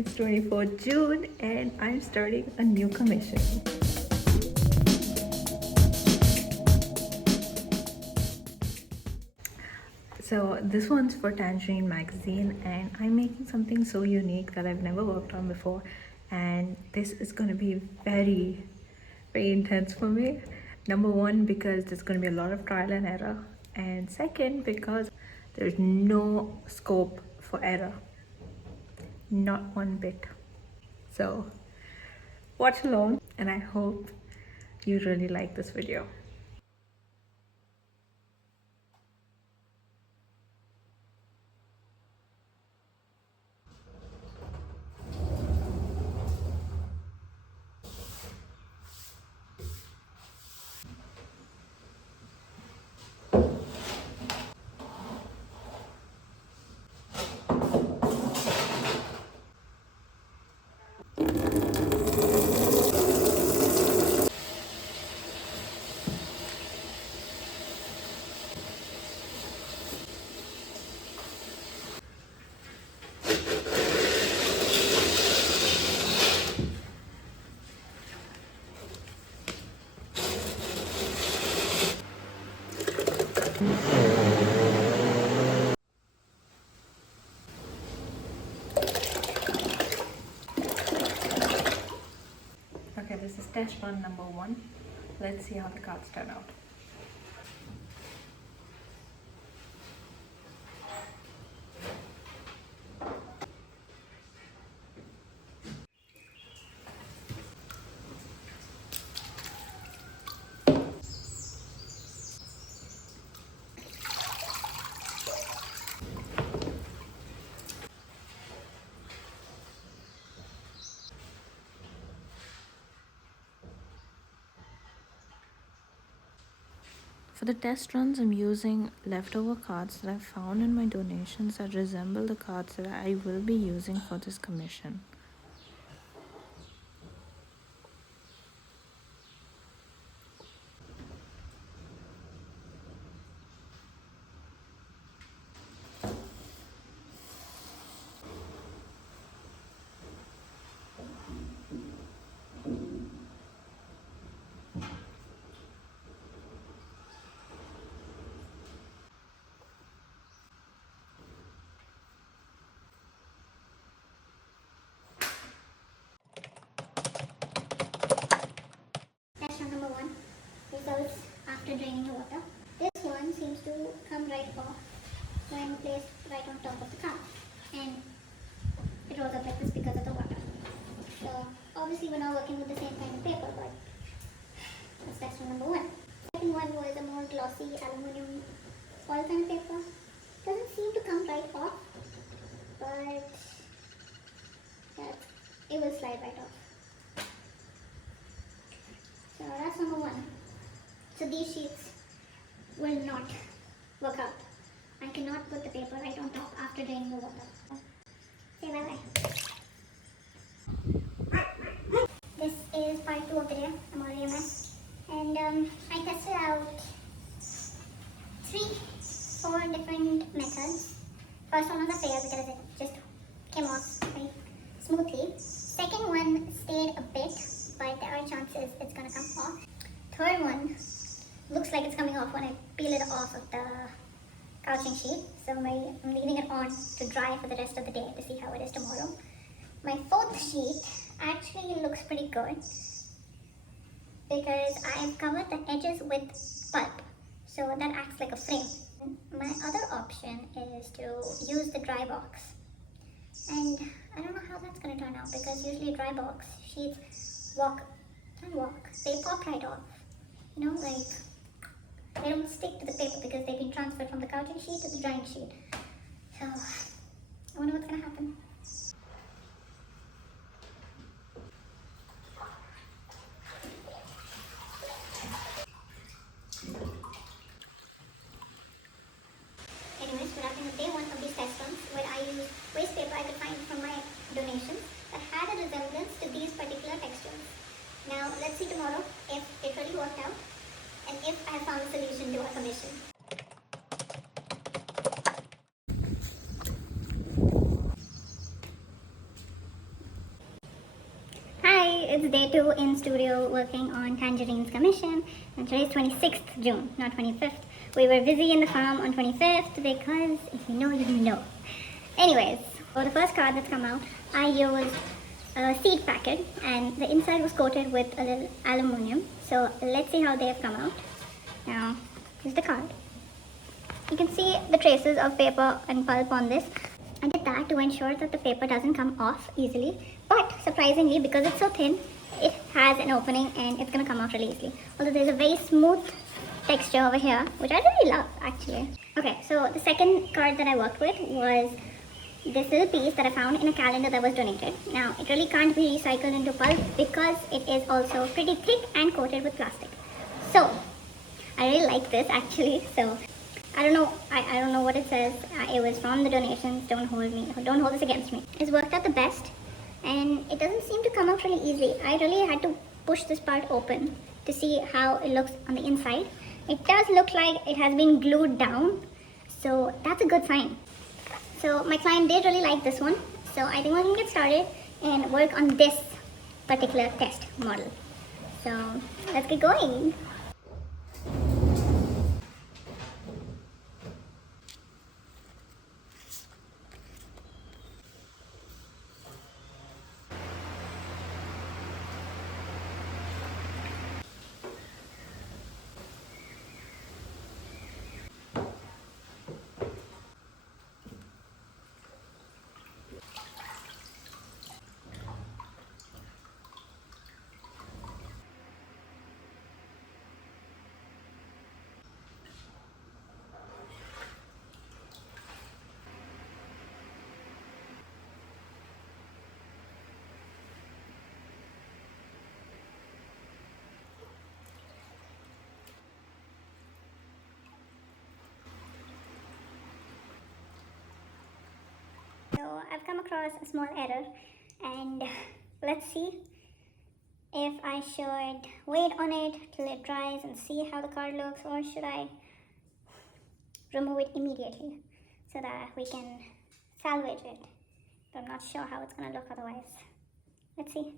It's 24th June and I'm starting a new commission. So this one's for Tangerine magazine and I'm making something so unique that I've never worked on before, and this is going to be very intense for me. Number one, because there's going to be a lot of trial and error, and second, because there's no scope for error, not one bit. So watch along and I hope you really like this video. Okay, this is test run number one. Let's see how the cards turn out. For the test runs, I'm using leftover cards that I found in my donations that resemble the cards that I will be using for this commission. Question number one, results after draining the water. This one seems to come right off when placed right on top of the cup, and it rolls up like this because of the water. So obviously we're not working with the same kind of paper, but that's question number one. Second one was a more glossy aluminium foil kind of paper. Doesn't seem to come right off, but yeah, it will slide right off. So that's number one. So these sheets will not work out. I cannot put the paper right on top after draining the water. Say bye bye. This is part 2 of the day. I'm already a mess. And I tested out 4 different methods. First one was a failure because it just came off very smoothly. Second one stayed a bit, but there are chances it's gonna come off. Third one looks like it's coming off when I peel it off of the couching sheet. So I'm leaving it on to dry for the rest of the day to see how it is tomorrow. My fourth sheet actually looks pretty good because I've covered the edges with pulp, so that acts like a frame. My other option is to use the dry box, and I don't know how that's going to turn out because usually dry box sheets they pop right off, you know, like they don't stick to the paper because they've been transferred from the couching sheet to the drying sheet. So I wonder what's going to happen. Anyways, we're wrapping up day one of these test runs where I used waste paper I could find from my donations that had a resemblance to these particular textures. Now let's see tomorrow if it really worked out and if I found a solution to our commission. is day 2 in studio working on Tangerine's commission, and today is 26th June, not 25th. We were busy in the farm on 25th because if you know, you know. Anyways, for the first card that's come out, I used a seed packet and the inside was coated with a little aluminium. So let's see how they have come out. Now, here's the card. You can see the traces of paper and pulp on this. I did that to ensure that the paper doesn't come off easily, but surprisingly, because it's so thin, it has an opening and it's going to come out really easily. Although there's a very smooth texture over here, which I really love actually. Okay, so the second card that I worked with was this little piece that I found in a calendar that was donated. Now, it really can't be recycled into pulp because it is also pretty thick and coated with plastic. So, I really like this actually, so I don't know what it says. It was from the donations. Don't hold this against me. It's worked out the best, and it doesn't seem to come out really easily. I really had to push this part open to see how it looks on the inside. It does look like it has been glued down, so that's a good sign. So my client did really like this one, so I think we can get started and work on this particular test model. So let's get going. So I've come across a small error, and let's see if I should wait on it till it dries and see how the card looks, or should I remove it immediately so that we can salvage it. But I'm not sure how it's gonna look otherwise. Let's see.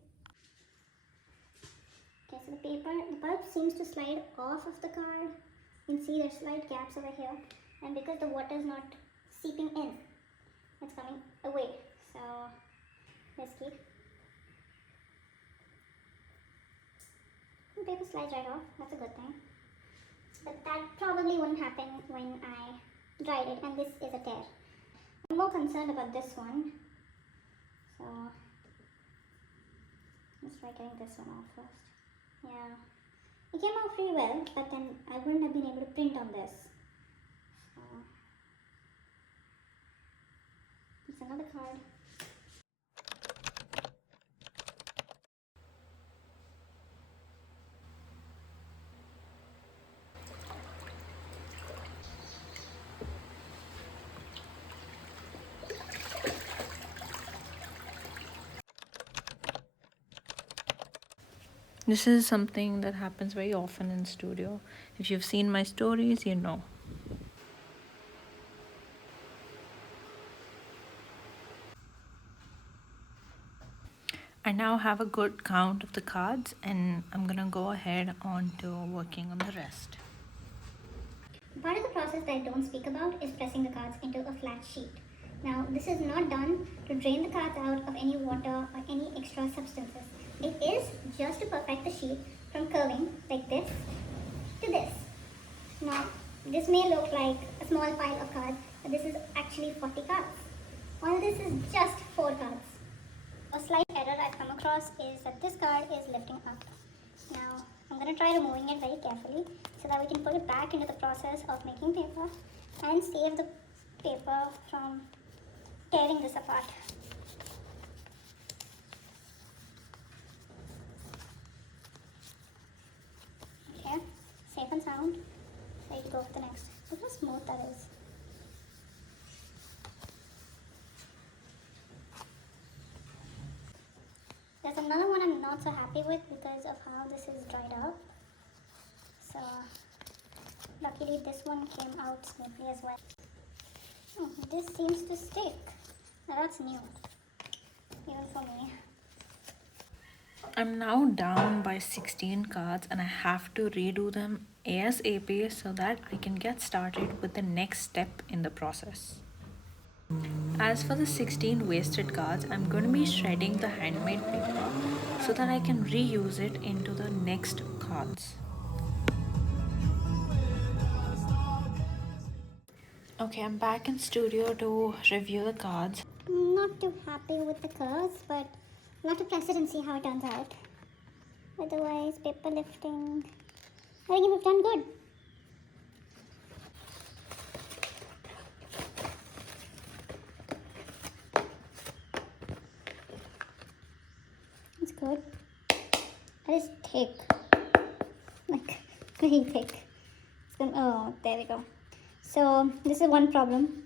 Okay, so the pulp seems to slide off of the card. You can see there's slight gaps over here, and because the water is not seeping in, it's coming away. So let's keep. The paper slides right off. That's a good thing. But that probably wouldn't happen when I dried it, and this is a tear. I'm more concerned about this one. So let's try getting this one off first. Yeah, it came out pretty well, but then I wouldn't have been able to print on this. So it's another card. This is something that happens very often in studio. If you've seen my stories, you know. I now have a good count of the cards, and I'm gonna go ahead on to working on the rest. Part of the process that I don't speak about is pressing the cards into a flat sheet. Now, this is not done to drain the cards out of any water or any extra substances. It is just to perfect the sheet from curving like this to this. Now, this may look like a small pile of cards, but this is actually 40 cards. All this is just 4 cards. A slight error I've come across is that this card is lifting up. Now, I'm going to try removing it very carefully so that we can put it back into the process of making paper and save the paper from tearing this apart. Okay, safe and sound. Ready to go for the next. Look how smooth that is. There's another one I'm not so happy with because of how this is dried up. So luckily this one came out smoothly as well. Oh, this seems to stick. Now that's new, even for me. I'm now down by 16 cards and I have to redo them ASAP so that I can get started with the next step in the process. As for the 16 wasted cards, I'm going to be shredding the handmade paper so that I can reuse it into the next cards. Okay, I'm back in studio to review the cards. I'm not too happy with the curves, but I'll have to press it and see how it turns out. Otherwise, paper lifting, I think we've done good. It's good. It is thick. Like, very thick. It's gonna, oh, there we go. So, this is one problem.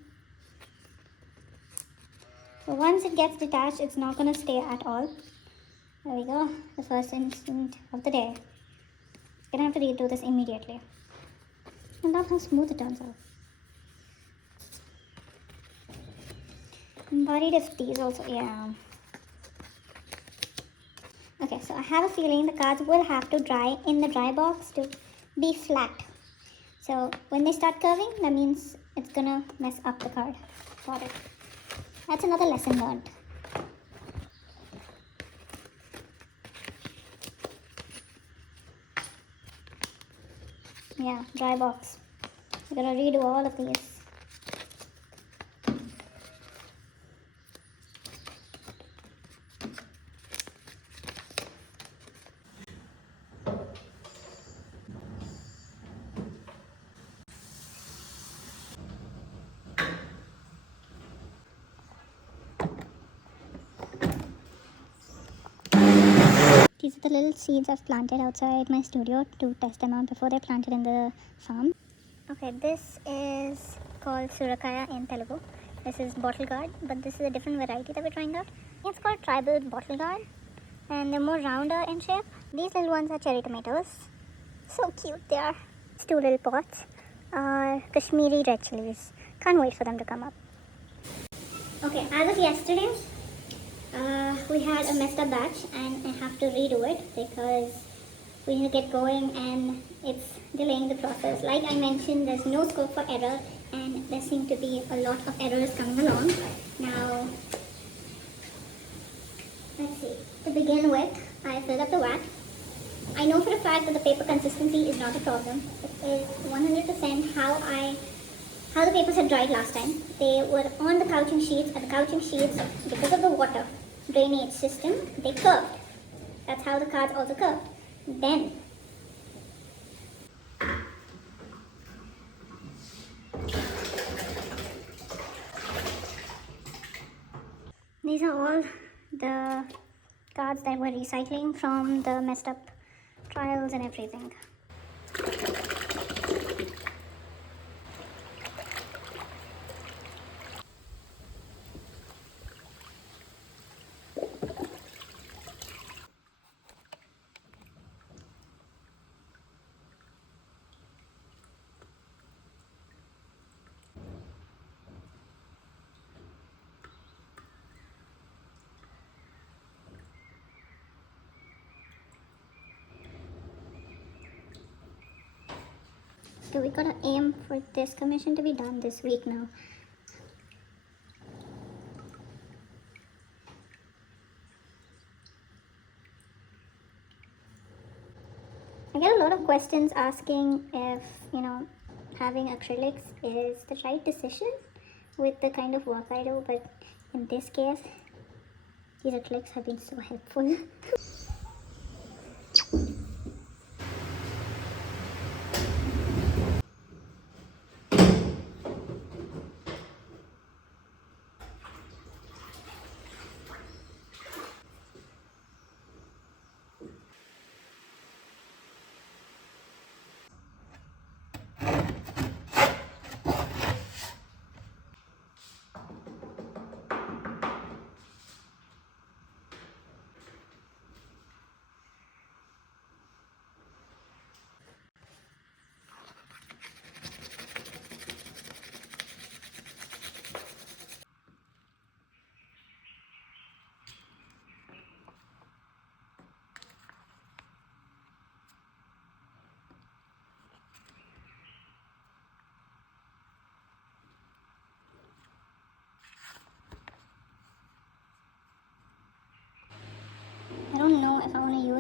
So, once it gets detached, it's not gonna stay at all. There we go. The first instant of the day. Gonna have to redo this immediately. I love how smooth it turns out. I'm worried if these also, yeah. Okay, so I have a feeling the cards will have to dry in the dry box to be flat. So when they start curving, that means it's gonna mess up the card. Got it. That's another lesson learned. Yeah, dry box. We're gonna redo all of these. These are the little seeds I've planted outside my studio to test them out before they're planted in the farm. Okay, this is called Surakaya in Telugu. This is bottle gourd, but this is a different variety that we're trying out. It's called tribal bottle gourd, and they're more rounder in shape. These little ones are cherry tomatoes. So cute they are. These two little pots are Kashmiri red chilies. Can't wait for them to come up. Okay, as of yesterday, we had a messed up batch and I have to redo it because we need to get going and it's delaying the process. Like I mentioned, there's no scope for error and there seem to be a lot of errors coming along. Now, let's see. To begin with, I filled up the vat. I know for a fact that the paper consistency is not a problem. It is 100% how the papers had dried last time. They were on the couching sheets, and the couching sheets, because of the water drainage system, they curved. That's how the cards also curved. Then, these are all the cards that we're recycling from the messed up trials and everything. So we gotta aim for this commission to be done this week now. I get a lot of questions asking if, having acrylics is the right decision with the kind of work I do, but in this case, these acrylics have been so helpful.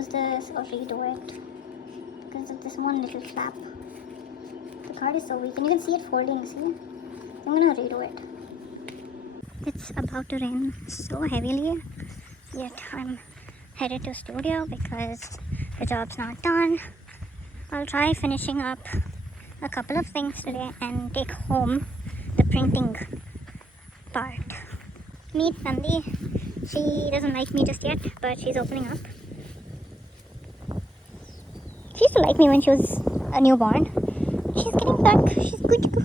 reuse this or redo it because of this one little flap. The card is so weak and you can see it folding, see? I'm gonna redo it. It's about to rain so heavily, yet I'm headed to studio because the job's not done. I'll try finishing up a couple of things today and take home the printing part. Meet Nandi. She doesn't like me just yet, but she's opening up. She used to like me when she was a newborn. She's getting back. She's good to go.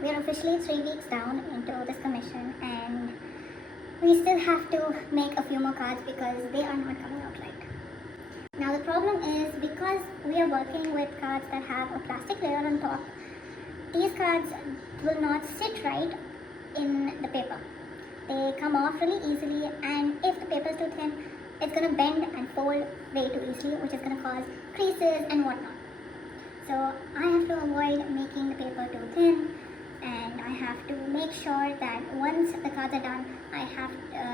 We are officially 3 weeks down into this commission and we still have to make a few more cards because they are not coming out right. Now the problem is because we are working with cards that have a plastic layer on top, these cards will not sit right in the paper. They come off really easily and if the paper is too thin, it's going to bend and fold way too easily, which is going to cause creases and whatnot. So I have to avoid making the paper too thin and I have to make sure that once the cards are done,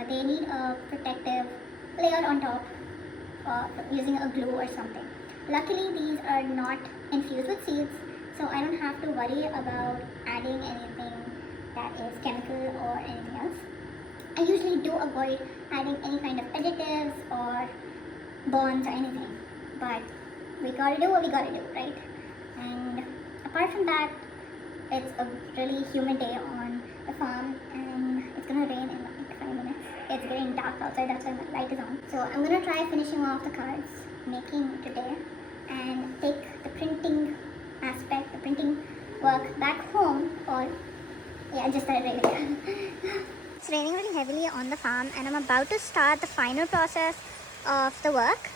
they need a protective layer on top using a glue or something. Luckily these are not infused with seeds, so I don't have to worry about adding anything that is chemical or anything else. I usually do avoid adding any kind of additives or bonds or anything, but we gotta do what we gotta do, right? And apart from that, it's a really humid day on the farm and it's gonna rain in like 5 minutes. It's getting dark outside, that's why my light is on. So I'm gonna try finishing off the cards, making today, and take the printing aspect, the printing work back home, or yeah, just that really. It's raining really heavily on the farm and I'm about to start the final process of the work.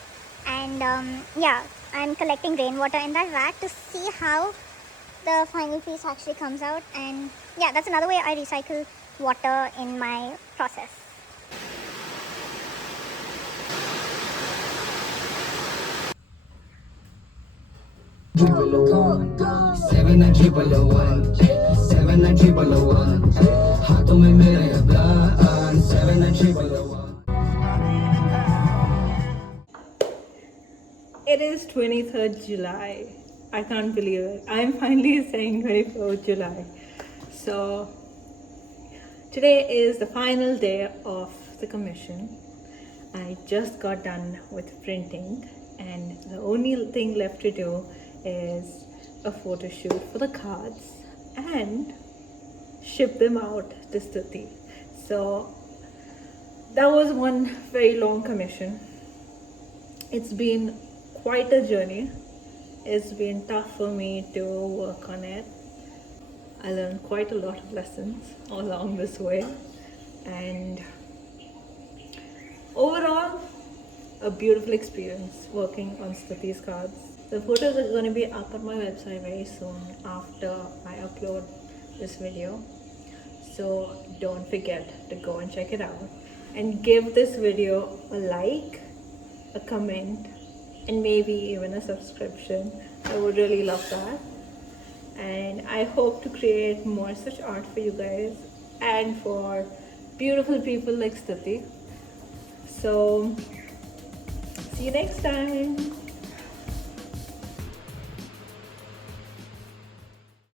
And yeah, I'm collecting rainwater in that vat to see how the final piece actually comes out. And yeah, that's another way I recycle water in my process. Seven and triple O one, 7 and triple O one. हाथों में मेरे ब्लान 7 and triple O one. It is 23rd July. I can't believe it. I'm finally saying 24th July. So today is the final day of the commission. I just got done with printing and the only thing left to do is a photo shoot for the cards and ship them out to Stuti. So that was one very long commission. It's been quite a journey. It's been tough for me to work on it. I learned quite a lot of lessons along this way, and overall a beautiful experience working on Stuti's cards. The photos are going to be up on my website very soon after I upload this video, so don't forget to go and check it out and give this video a like, a comment, and maybe even a subscription. I would really love that. And I hope to create more such art for you guys and for beautiful people like Stuti. So see you next time.